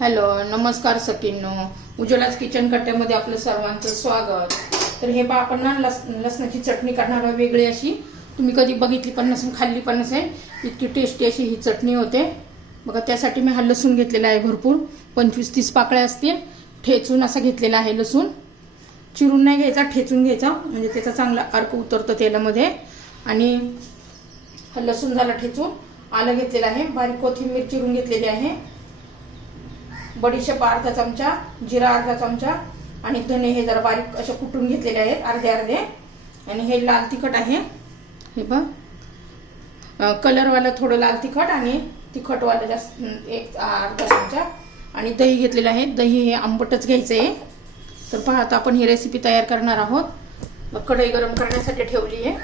Hello नमस्कार सकींनो उज्ज्वलाच kitchen कट्ट्यामध्ये आपलं सर्वांचं स्वागत. तर हे बा आपण ना लस लसणाची चटणी करणार आहोत वेगळी अशी. तुम्ही कधी बघितली पण नसेल खाल्ली पण नसेल इतकी टेस्टी अशी ही चटणी होते. बघा त्यासाठी मी हा लसूण घेतलेला आहे भरपूर. पंचवीस तीस पाकळ्या असतील. ठेचून असा घेतलेला आहे लसूण. चिरून नाही घ्यायचा ठेचून घ्यायचा. म्हणजे त्याचा चांगला अर्क उतरतो तेलामध्ये. आणि हा लसूण झाला ठेचून आलं घेतलेलं आहे. बारीक कोथिंबीर चिरून घेतलेली आहे. बडीशेप अर्धा चमचा जिरा अर्धा चमचा आणि धने हे जरा बारीक असे कुटून घेतलेले आहेत अर्धे अर्धे. आणि हे लाल तिखट आहे. हे बघ. कलरवालं थोडं लाल तिखट आणि तिखटवालं जास्त एक अर्धा चमचा. आणि दही घेतलेलं आहे. दही हे आंबटच घ्यायचं आहे तर पहा आता आपण ही रेसिपी तयार करणार आहोत. मग कढई गरम करण्यासाठी ठेवली आहे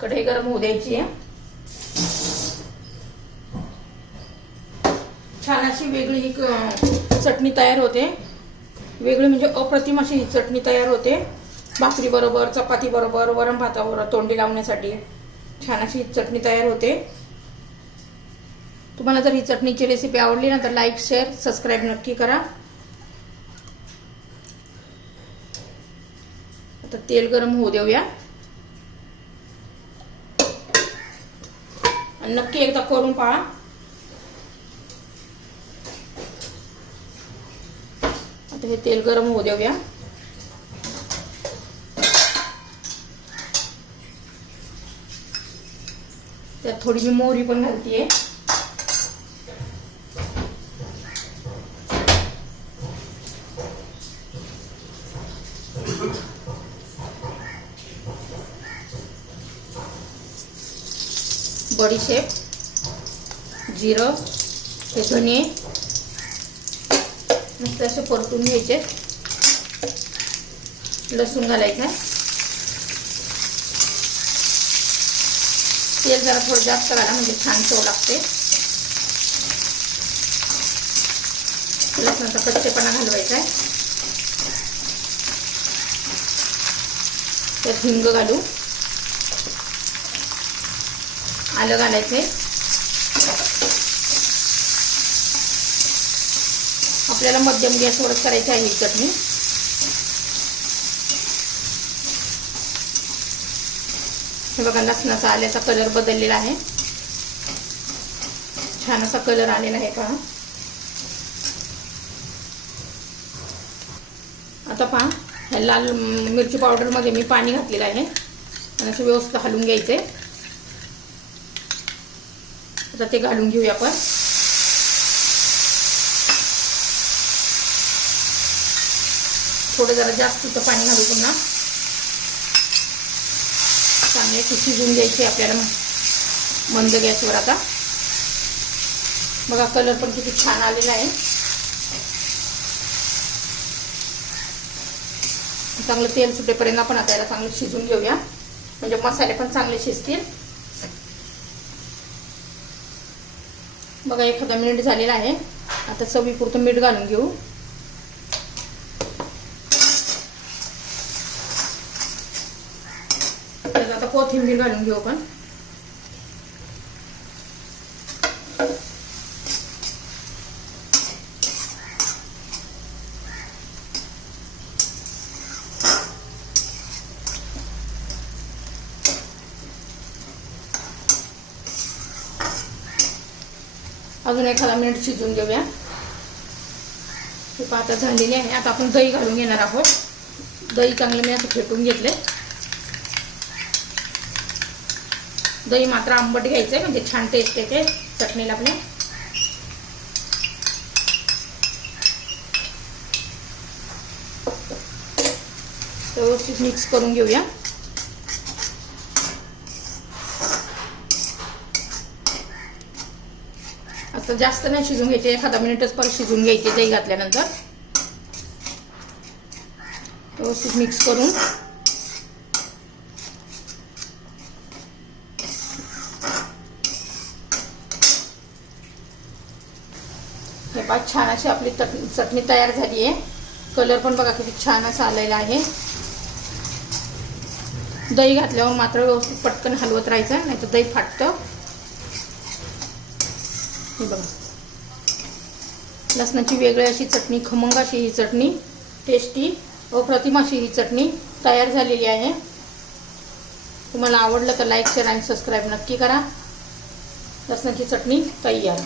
कढई गरम होऊ द्यायची आहे छान अशी वेगळी ही चटणी तयार होते. वेगळी म्हणजे अप्रतिम अशी ही चटणी तयार होते. भाकरी बरोबर चपाती बरोबर वरण भाताबरोबर तोंडी लावण्यासाठी छान अशी ही चटणी तयार होते. तुम्हाला जर ही चटणीची रेसिपी आवडली ना तर लाईक शेअर सबस्क्राईब नक्की करा. आता तेल गरम होऊ देऊया. आणि नक्की एकदा करून पहा. हे तेल गरम होऊ देऊया. त्यात थोडी मी मोहरी पण घालतीये. बडीशेप जिरं हे धने मस्त असे परतून घ्यायचे. लसूण घालायचं. आहे तेल जरा थोडं जास्त घाला म्हणजे छान चव लागते. लसणाचा कच्चेपणा घालवायचा आहे. त्यात हिंग घालू. आलं घालायचंय. आपल्याला मध्यम गॅसवरच करायची आहे ही चटणी. हे बघा लसणाचा आल्याचा कलर बदललेला आहे. छान असा कलर आलेला आहे पहा. आता पहा ह्या लाल मिरची पावडरमध्ये मी पाणी घातलेलं आहे. आणि असं व्यवस्थित हलवून घ्यायचं. आहे आता ते घालून घेऊया आपण. थोडं जरा जास्तीचं पाणी घालू पुन्हा. चांगले की शिजून द्यायची आपल्याला. मंद गॅसवर आता. बघा कलर पण किती छान आलेला आहे. चांगलं तेल सुटेपर्यंत आपण आता याला चांगलं शिजून घेऊया. म्हणजे मसाले पण चांगले शिजतील. बघा एखादा मिनिट झालेला आहे. आता चवीपुरतं मीठ घालून घेऊ त्यात आता कोथिंबीर घालून घेऊ आपण. अजून एखादा मिनिट शिजून घेऊया. हे पाता झालेली आहे. आता आपण दही घालून घेणार आहोत. दही चांगलं मी असं फेटून घेतले दही मात्र आंबट घ्यायचं आहे म्हणजे छान टेस्ट येते. चटणीला आपल्या व्यवस्थित मिक्स करून घेऊया. असं जास्त नाही शिजून घ्यायचे एखादा मिनिटच परत शिजून घ्यायचे दही घातल्यानंतर. व्यवस्थित मिक्स करून. हे बघा छान अशी आपली चट- चटणी तयार झाली आहे. कलर पण बघा किती छान असा आलेला आहे. दही घातल्यावर मात्र व्यवस्थित पटकन हलवत राहायचं नाही तर दही फाटतं. हे बघा. लसणाची वेगळी अशी चटणी खमंग अशी ही चटणी टेस्टी अप्रतिम अशी ही चटणी तयार झालेली आहे. तुम्हाला आवडलं तर लाईक शेअर आणि सबस्क्राईब नक्की करा. लसणाची चटणी तयार.